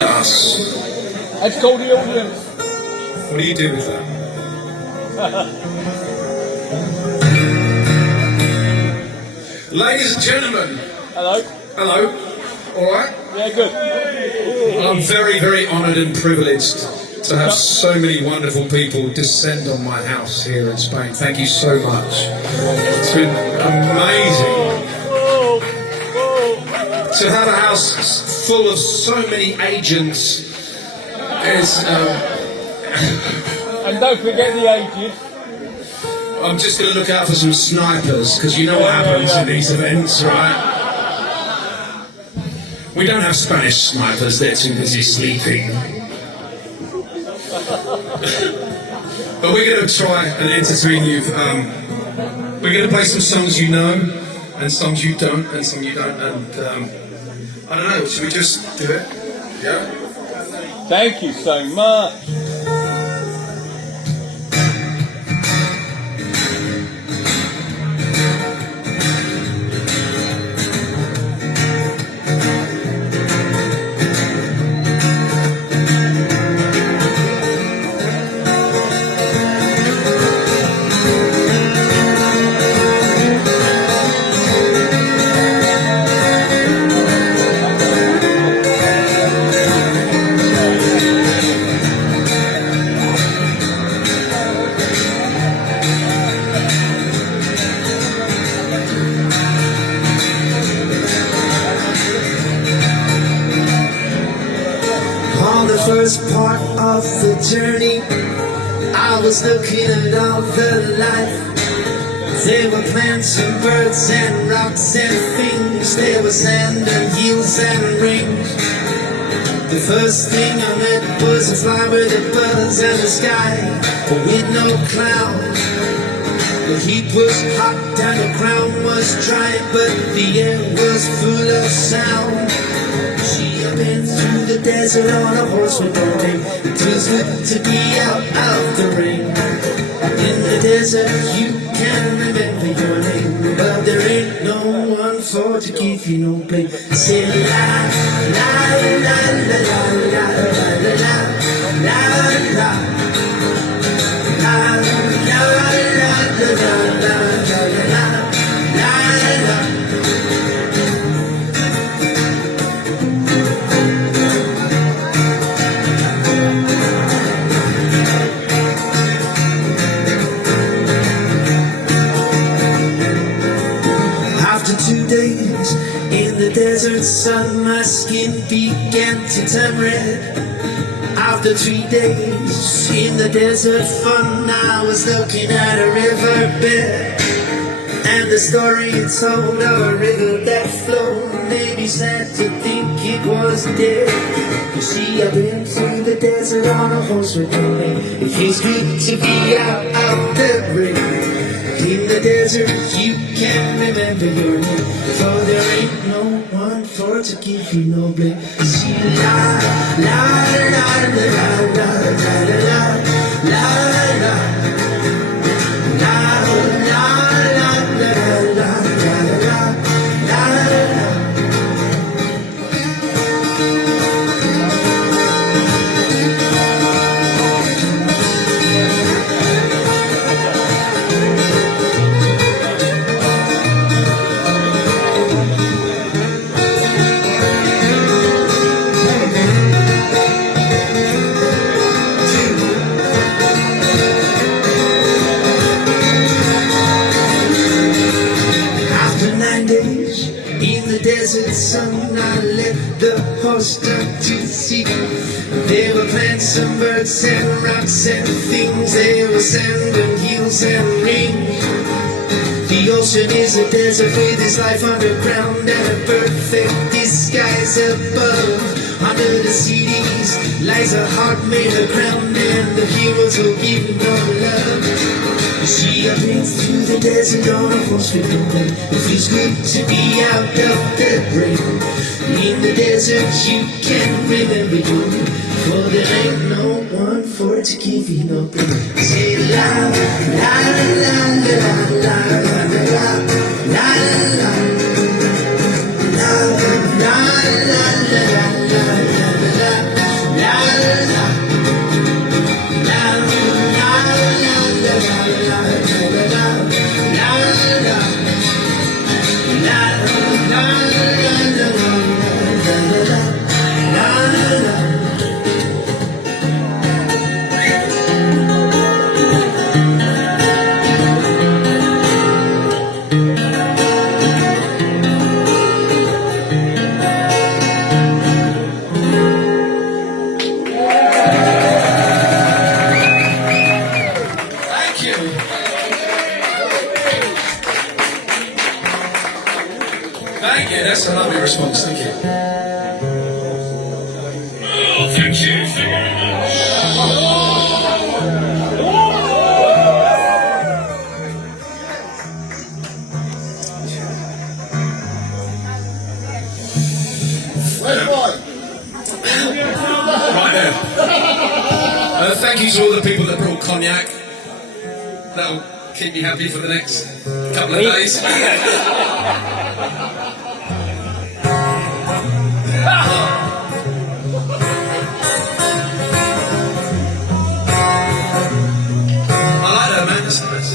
Us. It's called the audience. What do you do with that? Ladies and gentlemen. Hello. Hello. All right. Yeah, good. I'm very, very honoured and privileged to have so many wonderful people descend on my house here in Spain. Thank you so much. It's been amazing to have a house full of so many agents. And don't forget the ages. I'm just going to look out for some snipers, because you know what happens in these events, right? We don't have Spanish snipers, they're too busy sleeping. But we're going to try and entertain you. We're going to play some songs you know, and songs you don't, and some you don't, and I don't know, should we just do it? Yeah? Thank you so much. First part of the journey, I was looking at all the life. There were plants and birds and rocks and things. There was sand and hills and rings. The first thing I met was a fly with a buzz and the sky with no cloud. The heat was hot and the ground was dry, but the air was full of sound. She had been through the desert on a horse with no name. It was good to be out of the rain. In the desert you can remember your name, but there ain't no one for to give you no blame. Say la la la la la la la la la la la desert sun, my skin began to turn red. After 3 days in the desert fun, I was looking at a riverbed, and the story it told of a river that flowed made me sad to think it was dead. You see, I've been through the desert on a horse with no name. It feels good to be out of the rain. In the desert you can't remember your name, for there ain't no one for to give you no blame. See la la la la la la la la la la desert sun, I let the horse down to the sea. There were plants and birds and rocks and things. There were sand and hills and rings. The ocean is a desert with its life underground and a perfect disguise above. Under the cities lies a heart made of ground, and the heroes will give no love. She I've been through the desert on a horse with no name. It feels good to be out of the rain. In the desert you can't remember your name, for there ain't no one for to give you no blame. Say la la la la la la la la la la la la la la la la la la. Right there. Thank you to all the people that brought cognac. That'll keep me happy for the next couple of days. I like that, man. That's nice.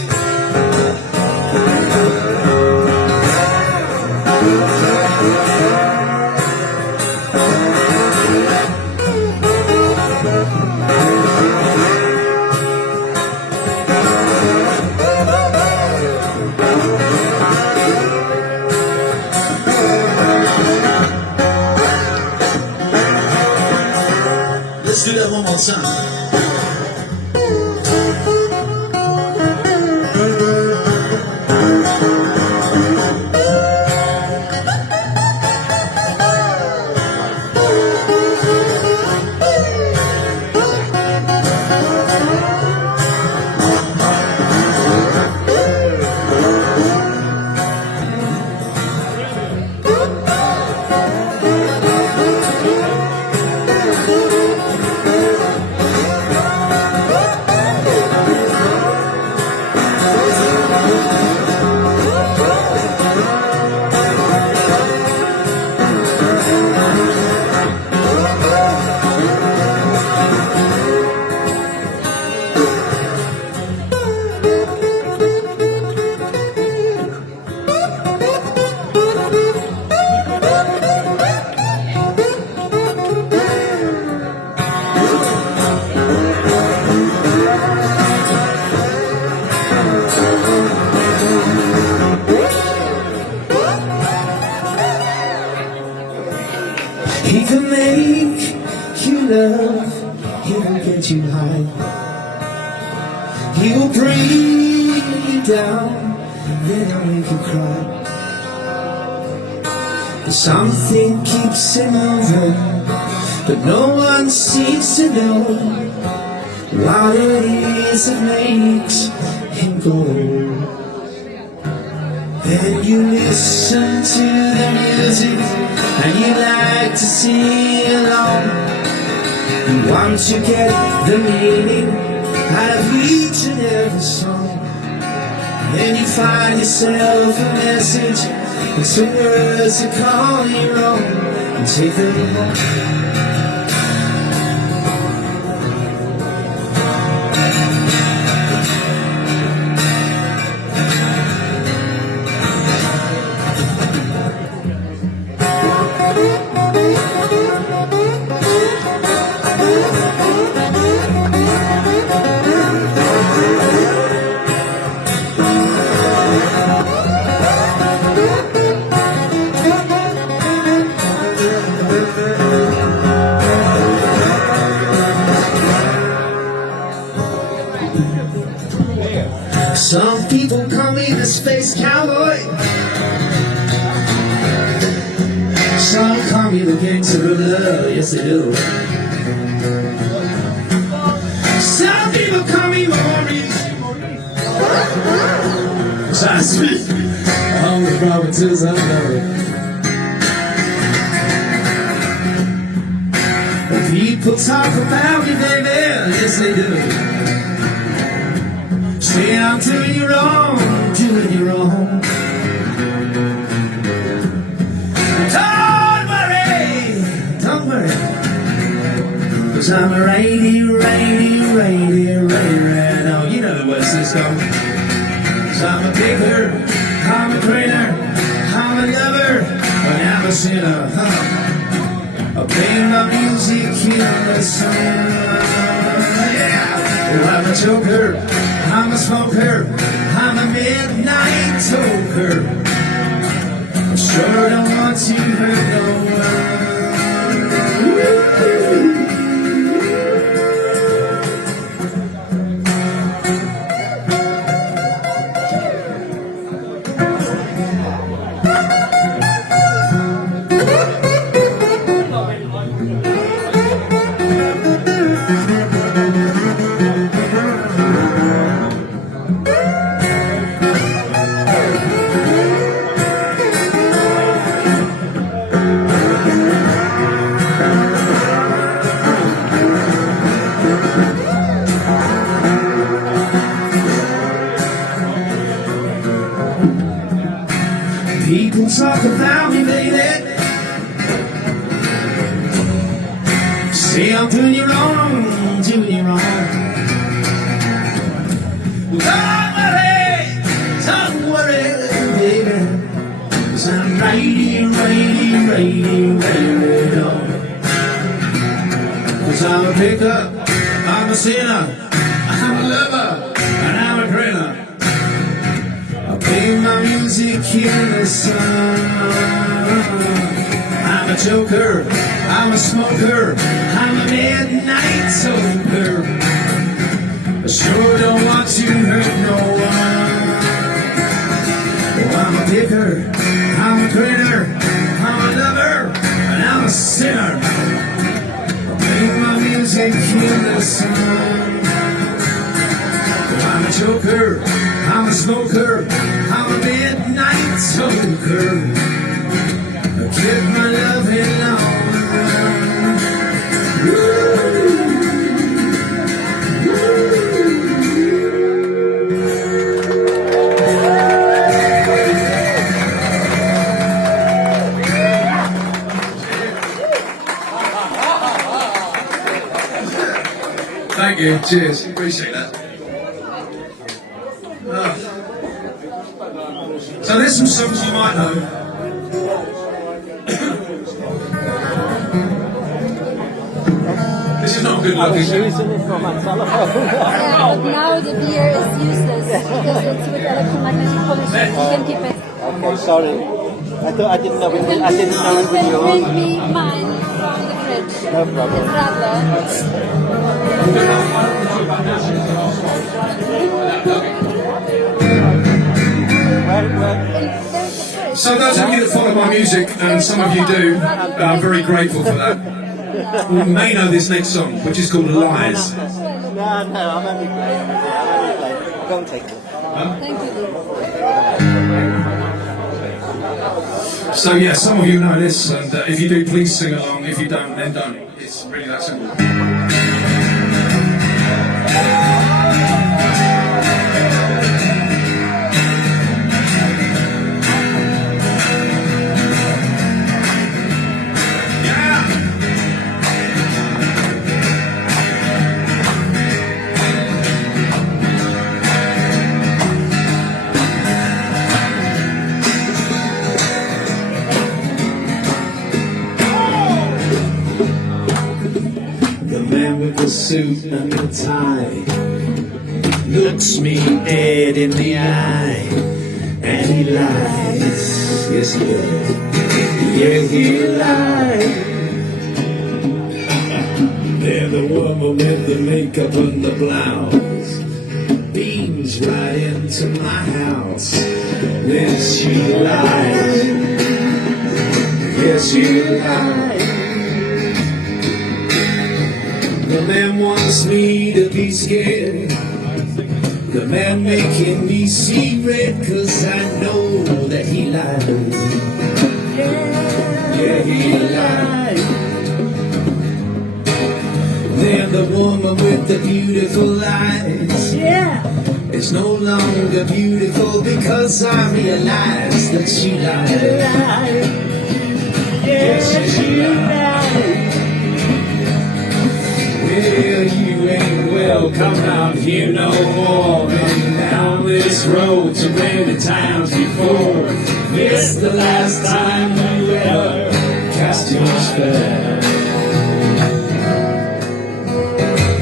Let's do that one more time. He can make you love, he will get you high. He will bring you down, then he'll make you cry. Something keeps him moving, but no one seems to know what it is that makes him go. Then you listen to the music and you like to sing along. You want to get the meaning out of each and every song. Then you find yourself a message and some words to call your own and take them home. Some people call me the space cowboy. Some call me the gangster of love, yes they do. Some people call me Maurice. I speak all the provinces I know. People talk about me, baby, yes they do. Say I'm doing you wrong, doing you wrong. Don't worry, 'cause I'm a rainy now. You know the words of this song. 'Cause I'm a picker, I'm a cleaner, I'm a lover, but I'm a sinner. I play my music in the sun. Yeah. Oh, I'm a joker, I'm a smoker, I'm a midnight toker. I sure don't want to hurt no one. Say I'm doing you wrong, doing you wrong. Don't worry, baby, 'cause I'm writing on. 'Cause I'm a picker, I'm a sinner, I'm a lover, and I'm a grinner. I play my music in the sun. I'm a joker, I'm a smoker, I'm a midnight toker. I sure don't want to hurt no one. Oh, I'm a picker, I'm a grinner, I'm a lover, and I'm a sinner. I play my music in the sun. Oh, I'm a joker, I'm a smoker, I'm a midnight toker. I keep my loving on the run. Thank you. Cheers. Appreciate that. So there's some songs you might know. This is not good luck, is it? Yeah, but now the beer is useless because it's with electromagnetic pollution. You can keep it. Okay, sorry. I didn't know it. I didn't know it You was can yours. bring me mine from the fridge. No problem. It's Radler. Where? So those of you that follow my music, and some of you do, I'm very grateful for that. You may know this next song, which is called Lies. No, I'm only playing with it. I'm only playing. Go and take it. Thank you. So yeah, some of you know this, and if you do, please sing along. If you don't, then don't. It's really that simple. With the suit and the tie looks me dead in the eye, and he lies. Yes, he does. Yeah, he lies. They're the woman with the makeup and the blouse beams right into my house. Then she lies. Yes, she lies. The man wants me to be scared. The man making me see red, 'cause I know that he lies. Yeah, he lies. Then the woman with the beautiful eyes, it's no longer beautiful because I realize that she lies. Yes, she lies. Well, you ain't welcome out here no more. Been down this road too many times before. This the last time you ever cast your spell.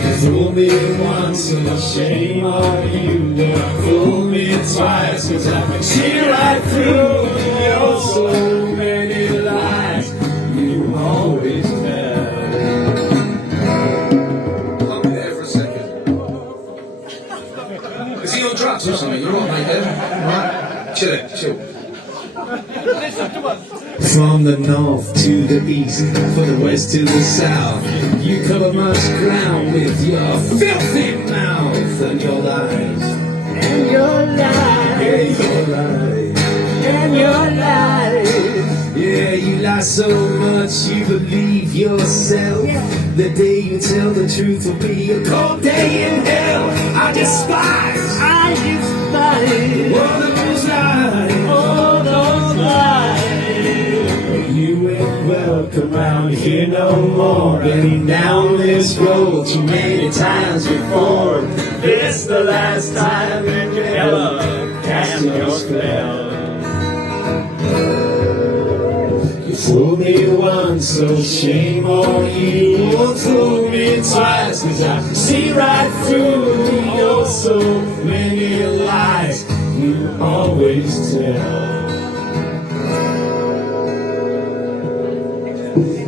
You fooled me once, and shame on you. Fooled me twice, 'cause I can see right through your so many lies you always tell. Is he on drugs or something? You're all right, mate, yeah? Right? Chill it, chill. From the north to the east, from the west to the south, you cover much ground with your filthy mouth and your lies. And your lies. Yeah, your lies. And your lies. Yeah, you lie so much you believe yourself. The day you tell the truth will be a cold day in hell. I despise. I despise. All those lies. All those lies. You ain't welcome around here no more. Been down this road too many times before. This the last time you can ever cast your spell. You fooled me once, so shame on you. Won't fool me twice, 'cause I see right through your so many lies you always tell.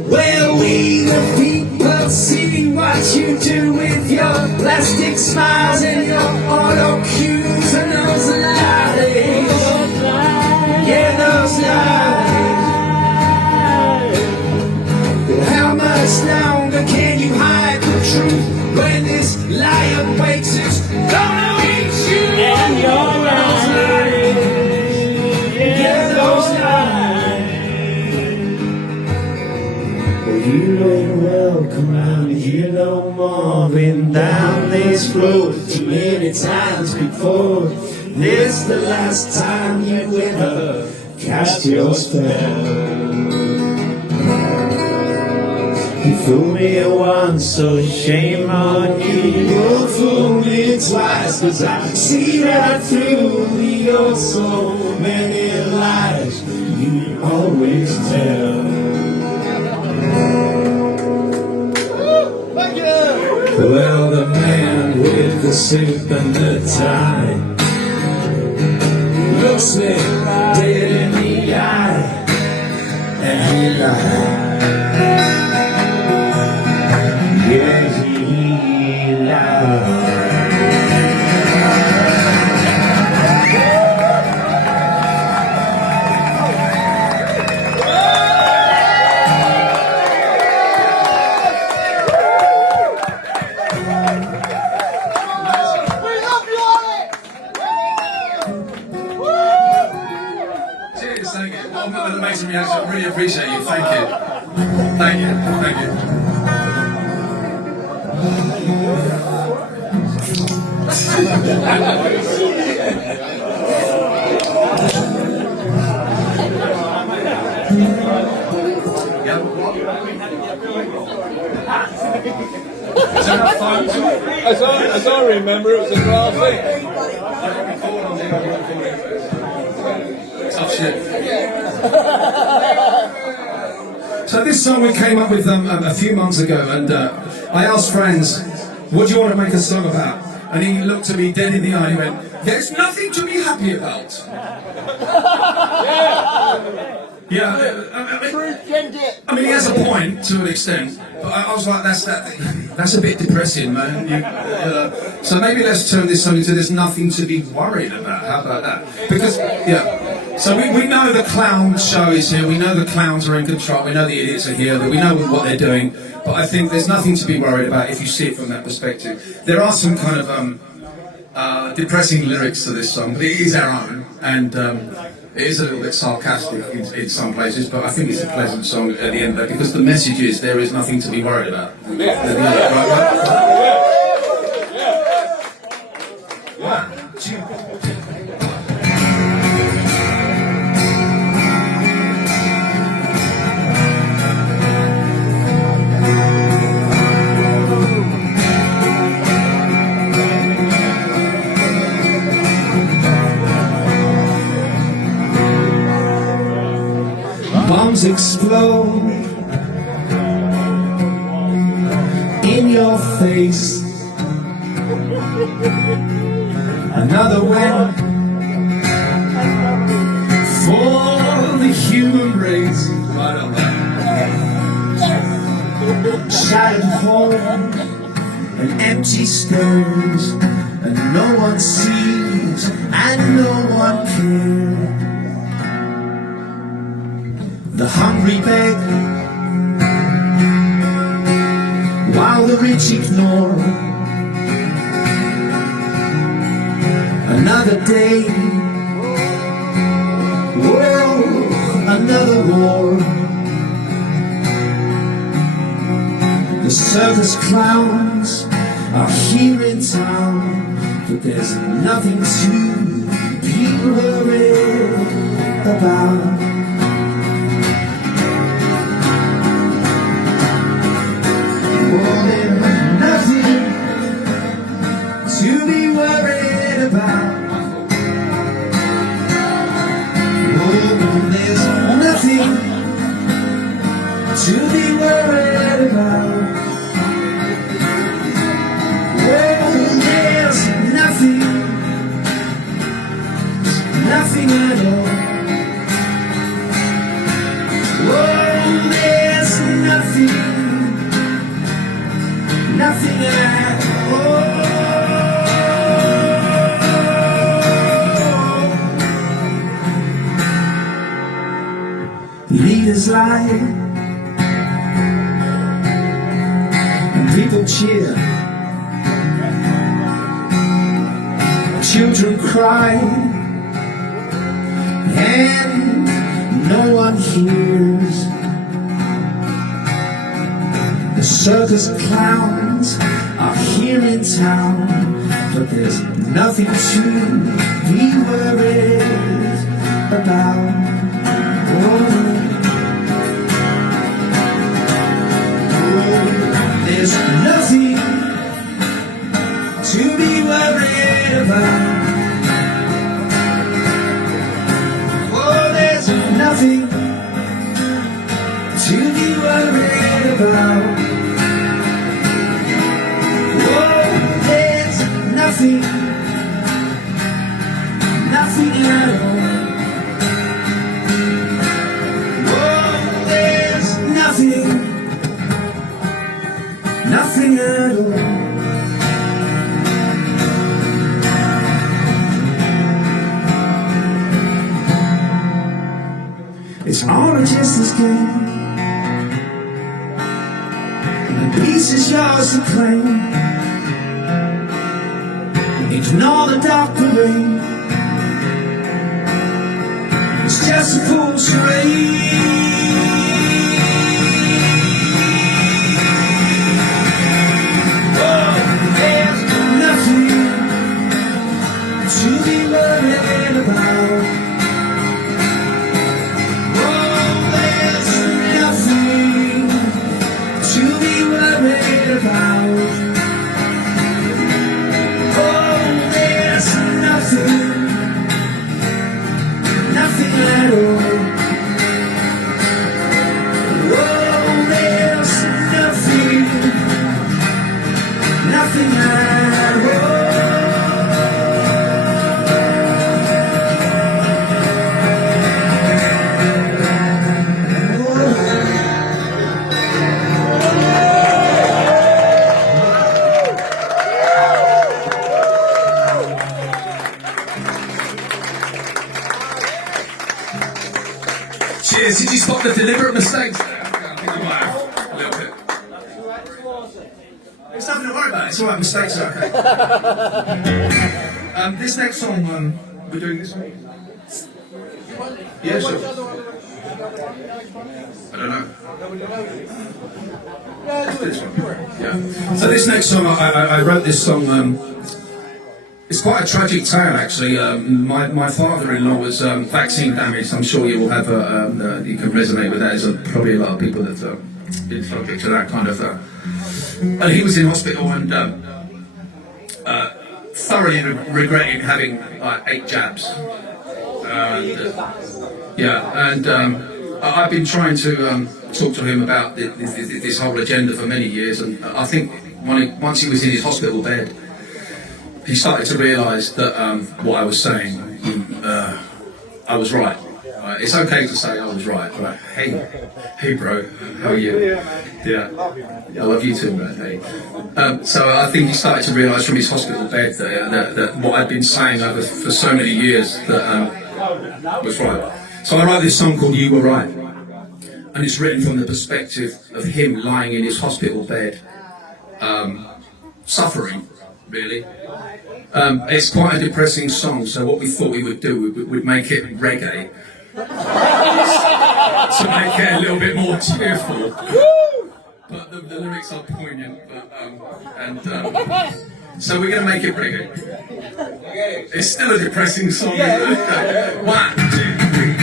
Well, we the people see what you do with your plastic smiles and your auto cues and those lies. Yeah, those lies. How much longer can you hide the truth when this lion wakes is gonna eat you? And your lies. Yeah, those lies. You ain't welcome around here no more. Been down this road too many times before. This the last time you ever cast your spell. You fooled me once, so shame on you. You won't fool me twice, 'cause I see right through your so many lies you always tell. Well, the man with the suit and the tie looks me dead in the eye, and he lied. Yeah, he lied. Cheers, thank you. Well, that amazing reaction. I really appreciate you. Thank you. Thank you. Thank you. Is there enough time? As I remember, it was a graphic. Tough shit. So this song we came up with a few months ago, and I asked friends, what do you want to make a song about? And he looked at me dead in the eye and he went, there's nothing to be happy about. Yeah, I mean, he has a point to an extent, but I was like, that's a bit depressing, man. So maybe let's turn this song into there's nothing to be worried about. How about that? Because, yeah, so we know the clown show is here, we know the clowns are in control, we know the idiots are here, we know what they're doing, but I think there's nothing to be worried about if you see it from that perspective. There are some kind of depressing lyrics to this song, but it is our own, and it is a little bit sarcastic in some places, but I think it's a pleasant song at the end of it, because the message is there is nothing to be worried about. One, two. Bombs explode in your face. Another win for the human race. Right on that. Shattered homes and empty stones, and no one sees and no one cares. The hungry beg while the rich ignore. Another day, whoa, another war. The circus clowns are here in town, but there's nothing to be worried about. Oh, there's nothing to be worried about. Oh, there's nothing to be worried about. Oh, there's nothing, nothing at all. Oh, there's nothing, nothing at all. Leaders lie and people cheer. Children cry and no one hears. The circus clowns are here in town, but there's nothing to be worried about. Oh, there's nothing to be worried about. Oh, there's nothing to be worried about. Oh, there's nothing, nothing at all. Oh, there's nothing, nothing at all. It's all just this game, and the peace is yours to claim. Ignore the dark parade, it's just a fool charade. Oh, there's nothing to be worried about. Cheers. Did you spot the deliberate mistakes there? I think you might have a little bit. There's nothing to worry about. It's all right. Mistakes are okay. This next song, we're doing this one. Yeah, sure. I don't know. This one. Yeah. So this next song, I wrote this song. It's quite a tragic tale, actually. My father-in-law was vaccine damaged. I'm sure you will have you can resonate with that. There's probably a lot of people that been subject to that kind of. And he was in hospital and thoroughly regretting having 8 jabs. I've been trying to talk to him about this whole agenda for many years, and I think once he was in his hospital bed, he started to realise that what I was saying, I was right. It's okay to say I was right. But hey, bro, how are you? Yeah, I love you too, man. Hey. So I think he started to realise from his hospital bed that what I'd been saying for so many years that was right. So I wrote this song called "You Were Right," and it's written from the perspective of him lying in his hospital bed, suffering, really. It's quite a depressing song, so what we thought we would do, we'd make it reggae to make it a little bit more cheerful. But the lyrics are poignant, so we're going to make it reggae. It's still a depressing song. Yeah. 1, 2, 3.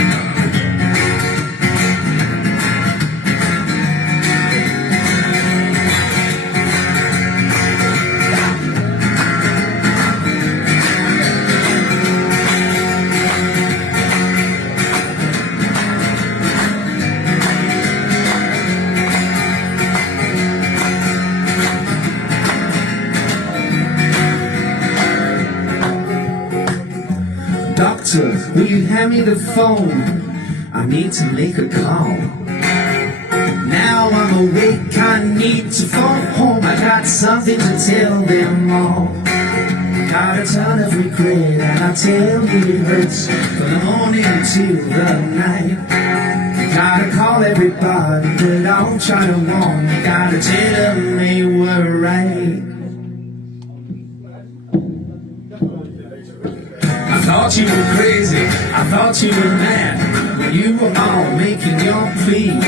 doctor, will you hand me the phone? I need to make a call. Now I'm awake, I need to phone home. I got something to tell them all. Got a ton of regret and I tell you it hurts from the morning till the night. Gotta call everybody, but I'll try to warn you. Gotta tell them they were right. I thought you were crazy, I thought you were mad when you were all making your plea.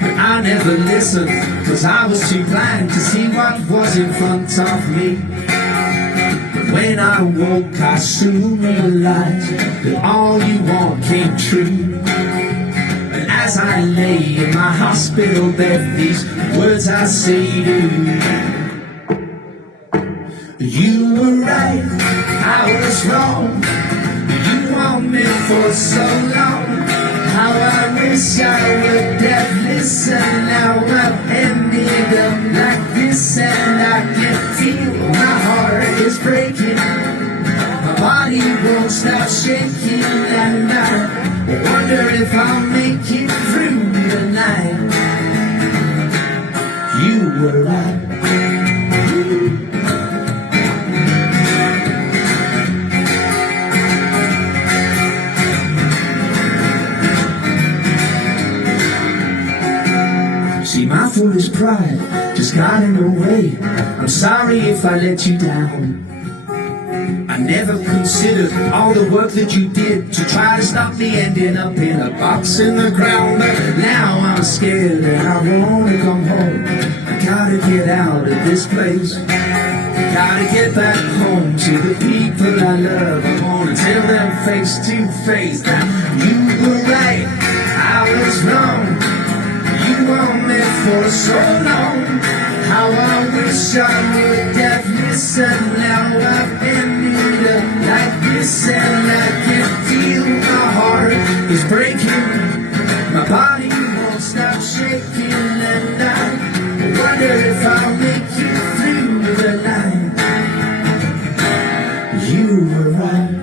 But I never listened, cause I was too blind to see what was in front of me. But when I woke, I soon realized that all you want came true. And as I lay in my hospital bed, these words I say to you. You were right, I was wrong. You want me for so long. How I wish I would have listened. Now I've ended up like this, and I can feel my heart is breaking. My body won't stop shaking, and I wonder if I'll make it through the night. You were right. See, my foolish pride just got in the way. I'm sorry if I let you down. I never considered all the work that you did to try to stop me ending up in a box in the ground. But now I'm scared and I wanna come home. I gotta get out of this place. Gotta get back home to the people I love. I wanna tell them face to face that you were right, I was wrong. You want me for so long. How I wish I would have listened. Now I've ended up like this, and I can feel my heart is breaking. My body won't stop shaking, and I wonder if I'll make it through the night. You were right.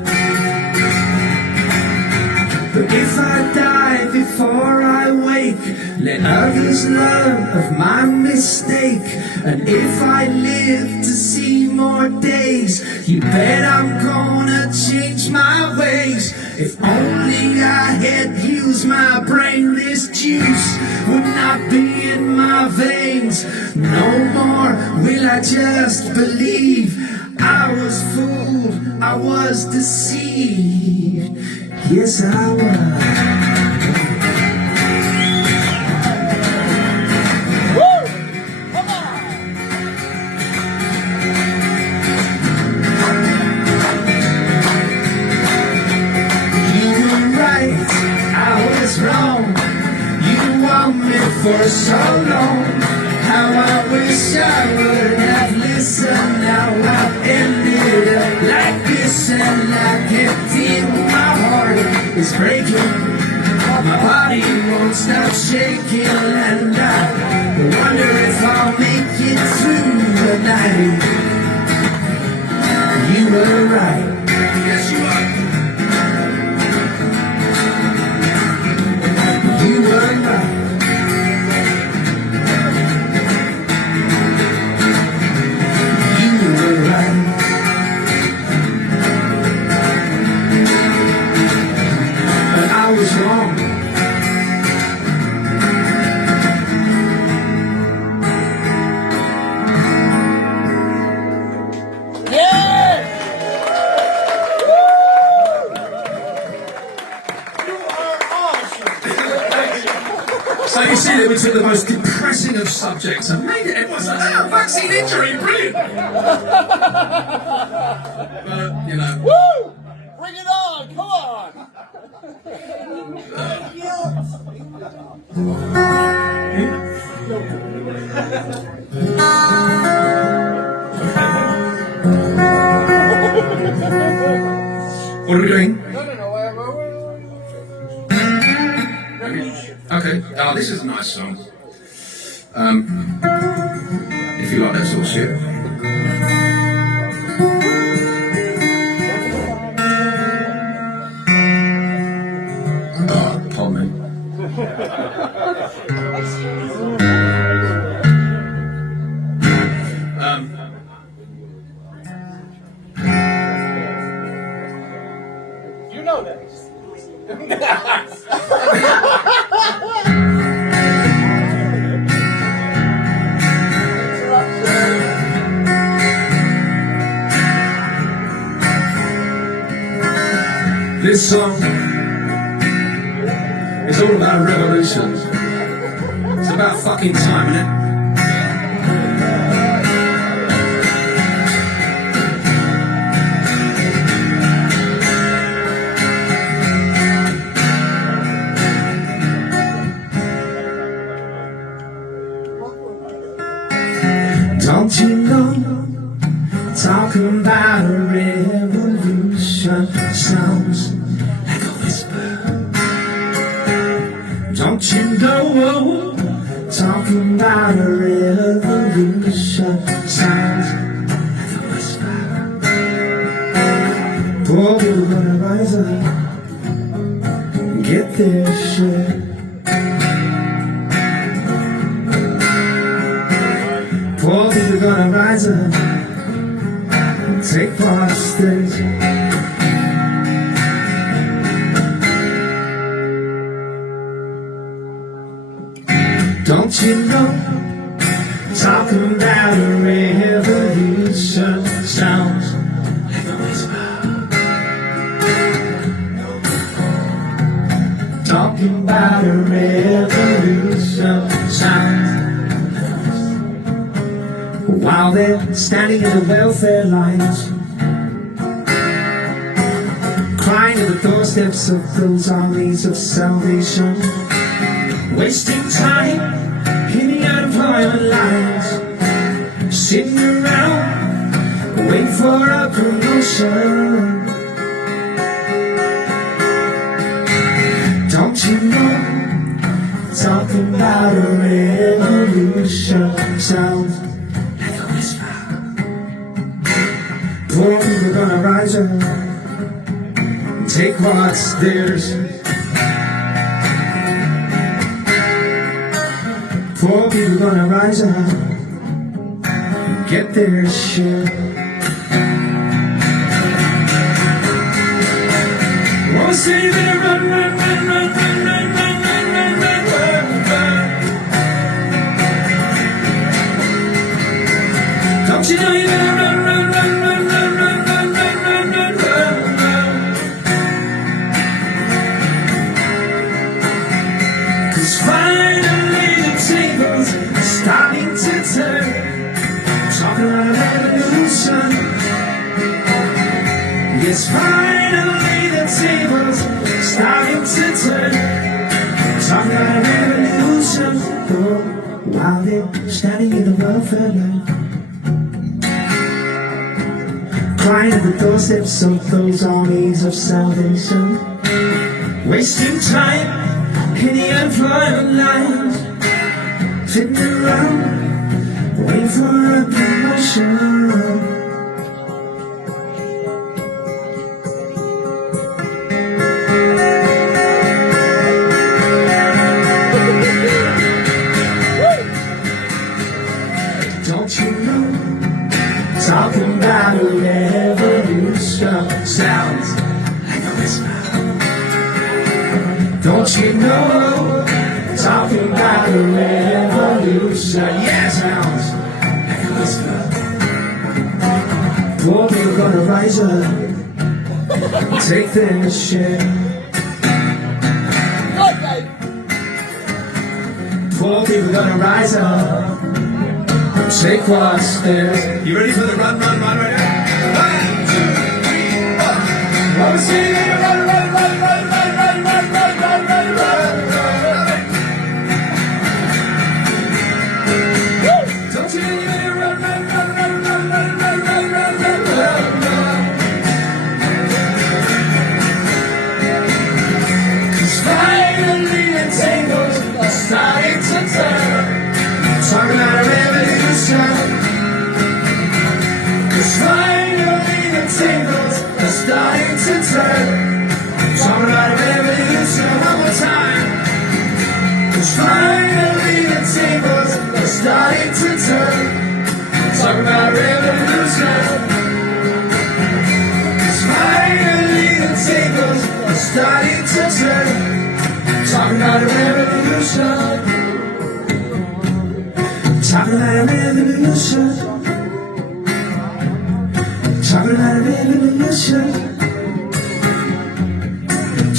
But if I die before I wake, let others learn of my mistake. And if I live to see more days, you bet I'm gonna change my ways. If only I had used my brain, this juice would not be in my veins. No more will I just believe. I was fooled, I was deceived. Yes, I was. Wrong. You want me for so long. How I wish I would have listened. Now I've ended up like this, and I can feel my heart is breaking. My body won't stop shaking, and I wonder if I'll make it through the night. You were right. Yes, you are. You were right. You were right. But I was wrong. So you see that we took the most depressing of subjects and made it. Everyone's like, oh, vaccine injury, brilliant. But, you know. Woo! Bring it on! Come on! What are we doing? No. Okay. Oh, this is a nice song. If you like that sort of shit. This song is all about revolution. It's about fucking time, isn't it? Don't you know, talking about a revolution sounds like a whisper. Don't you know, talking about a revolution sounds like a whisper. Poor people gonna rise up and get their share. Poor people gonna rise up and take part stage. Don't you know, talking about a revolution sounds like a whisper. Talking about a revolution sounds. While they're standing in the welfare lines, crying at the doorsteps of those armies of salvation, wasting time in the unemployment lines, sitting around waiting for a promotion. Don't you know, talking about a revolution sounds. Poor people gonna rise up and take what's theirs. Poor people gonna rise up and get their share. Won't say that run, run, run, run, run, run, run, run, run, run, run. Don't you know you better run, run, run, run. Finally the tables are starting to turn. Talking about revolution. Yes, finally the tables are starting to turn. Talking about revolution. Oh, while they're standing in the welfare line, crying at the doorsteps of those armies of salvation, wasting time in the unemployment lines, sitting around waiting for a promotion. Don't you know, talking about a revolution sounds like a whisper. Don't you know, talking about a revolution, yeah, sounds like a whisper. Poor people gonna rise up and take their share. Poor people gonna rise up and take what's theirs. You ready for the run, run, run right now? 1, 2, 3, 4. Wanna see you run, run, run, run, run, run, run, run, run, run, run. Don't you know you better run, run, run, run, run, run, run, run, run, run, run, run. 'Cause finally the tables are starting to turn. Talking about a revolution. 'Cause finally the tables are starting to turn. Talking about a revolution one more time. 'Cause finally the tables are starting to turn. Talking about revolution. 'Cause finally the tables are starting to turn. Talking about a revolution. Talking about a revolution. Talking about a revolution.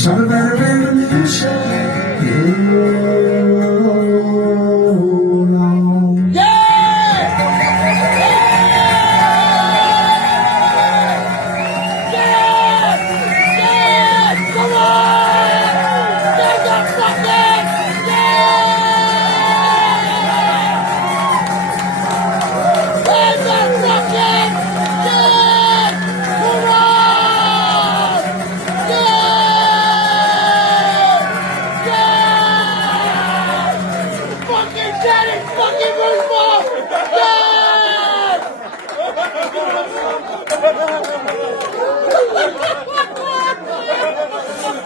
Talking about a revolution.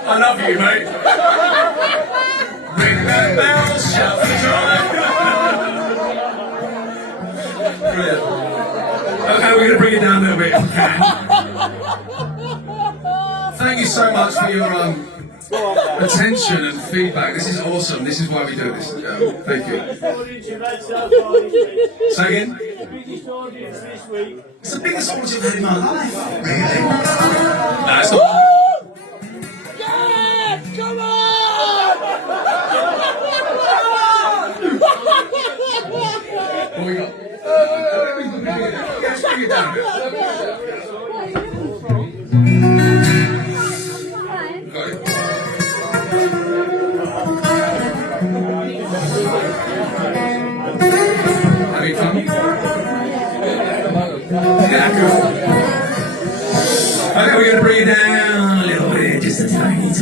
I love you, mate. Ring that bell, shout for joy. Brilliant. Okay, we're going to bring it down a little bit if we can. Thank you so much for your attention and feedback. This is awesome. This is why we do this. Thank you. Say again? It's the biggest audience in my life. Really? No, it's not. Come on! What we got? Let's bring it down a bit. Got it? Having fun? Yeah, cool. Okay, we're going to bring it down a little bit, just a tiny bit.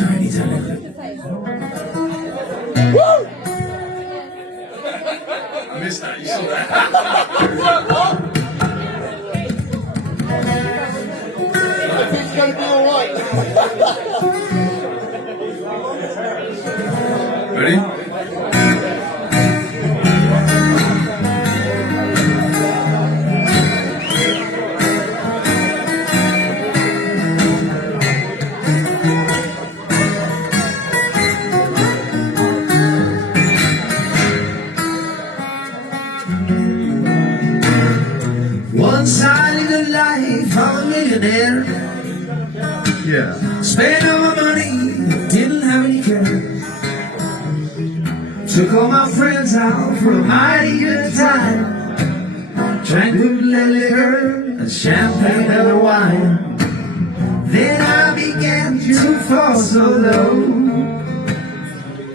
I missed that, you saw that. It's gonna be alright. Ready? Once I lived a life of a millionaire. Yeah. Spent all my money, didn't have any care. Took all my friends out for a mighty good time. Drank bootleg liquor and champagne and wine. Then I began to fall so low.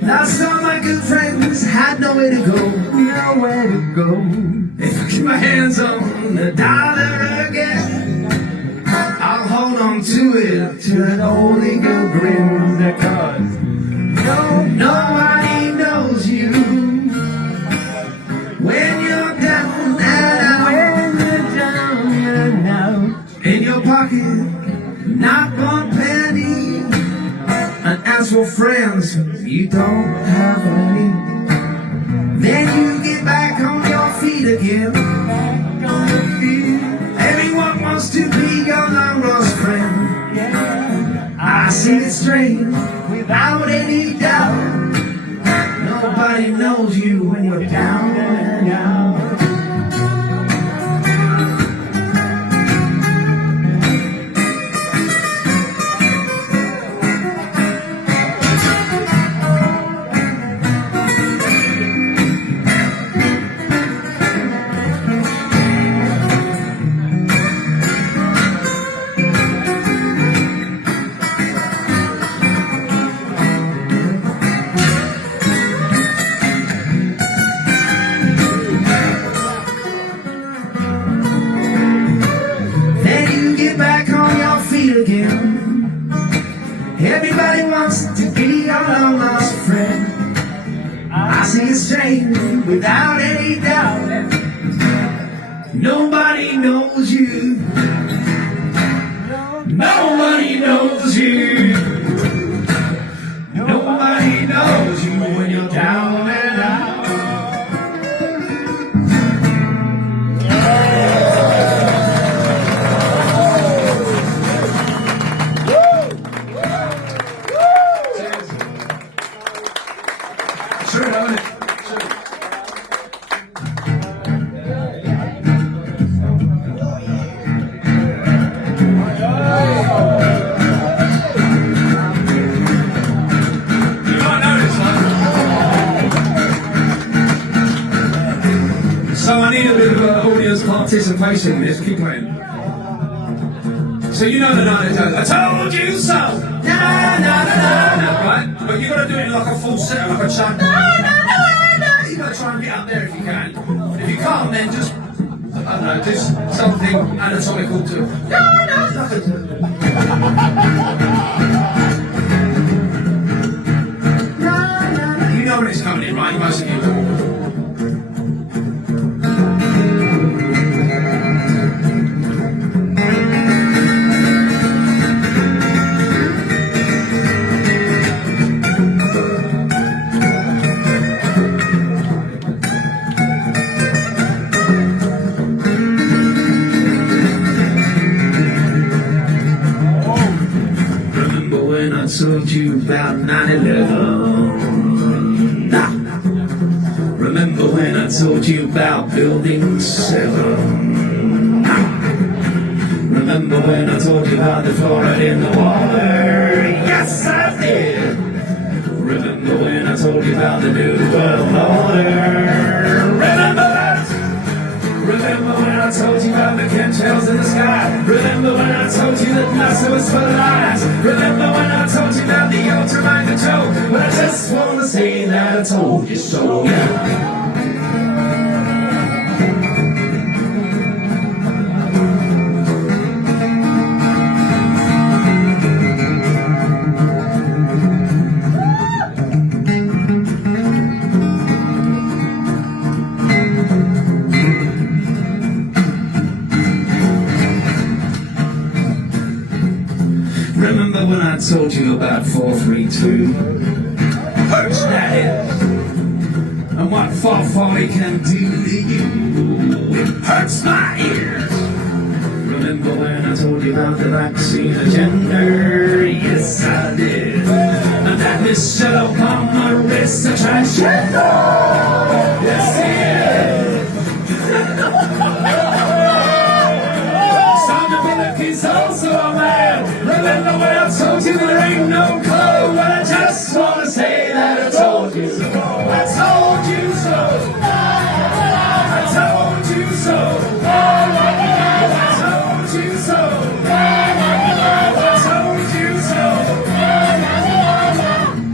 Lost all my good friends, had nowhere to go. Nowhere to go. If I keep my hands on the dollar again, I'll hold on to it till it only go grin. Because nobody knows you when you're down and out. When you're down and out. In your pocket, not one penny. And as for friends, you don't have any. Then you get back on your feet again. Everyone wants to be your long lost friend. I see it strange, without any doubt. Nobody knows you when you're down and out. Everybody wants to be your long lost friend. I see it strange, without any doubt. Nobody knows you. Nobody knows you. Nobody knows you when you're down and out. participation in this. Keep playing. So you know the night I told you so. Na na na na na. Right? But you gotta do it like a full set, like a chant. Na na na na. You gotta try and get up there if you can. If you can't, then just I don't know, just something anatomical to. Na na na. You know when it's coming in, right? Most of you. I told you about 9/11. Nah. Remember when I told you about Building 7? Nah. Remember when I told you about the fluoride in the water? Yes, I did. Remember when I told you about the New World Order? Remember that? Remember when I told you about the chemtrails in the sky? Remember when I told you that NASA was full of lies? Remember when I told you about the ultra-mind control? But I just want to say that I told you so, yeah. Remember when I told you about 432? Hurts that is. And what 440 can do to you? It hurts my ears. Remember when I told you about the vaccine agenda? Yes, I did. And that Michelle Obama is a transgender. Yes, he is. Sandra Bullock is also a man. Remember when I told you there ain't no code? But I just want to say that I told you so. I told you so. I told you so. I told you so. I told you so.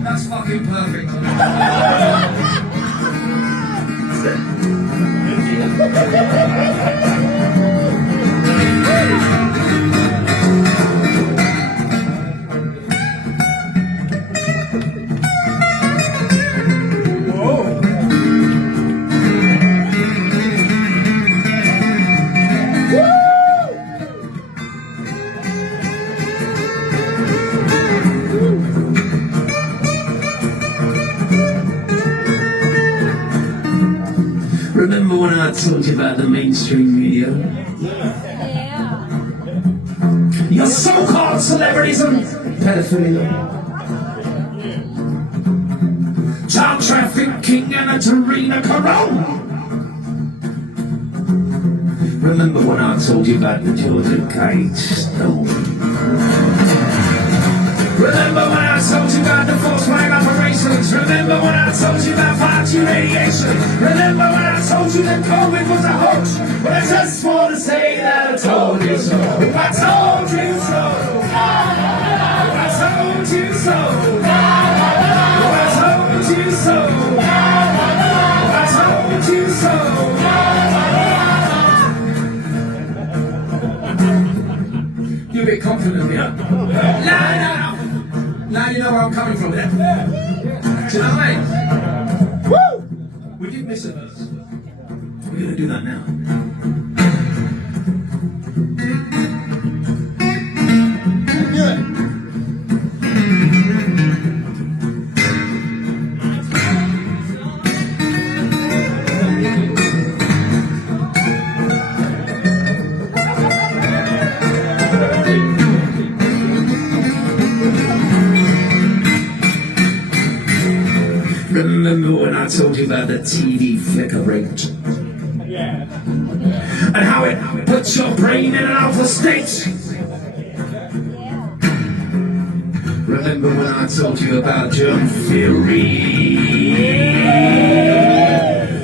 That's fucking perfect. Remember when I told you about the mainstream media? Yeah. Your so-called celebrities and pedophilia, child trafficking and a Tarina Corona. Remember when I told you about the Georgia Guidestone? Remember when I told you about the false flag operations? Remember when I told you about 5G radiation? Remember when I told you that COVID was a hoax? But I just want to say that I told you so. I told you so. I told you so. I told you so. I told you so. You're a bit confident, yeah? No. Now you know where I'm coming from, yeah? Do you know what I mean? Woo! We did miss a verse. We're going to do that now. Remember when I told you about the TV flicker rate? Yeah. And how it puts your brain in an alpha state? Remember when I told you about germ theory?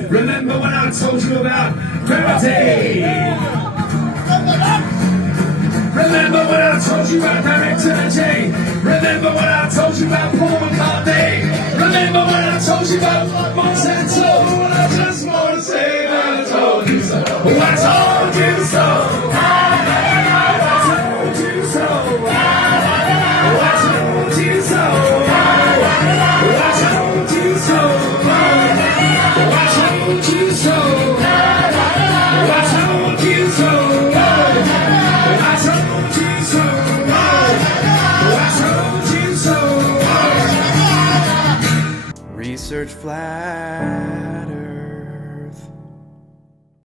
Remember when I told you about gravity? Remember when I told you about direct energy? Remember when I told you about Paul McCartney? Remember when I told you about Monsanto? Well, I just want to say that I told you so. Oh, I told you so.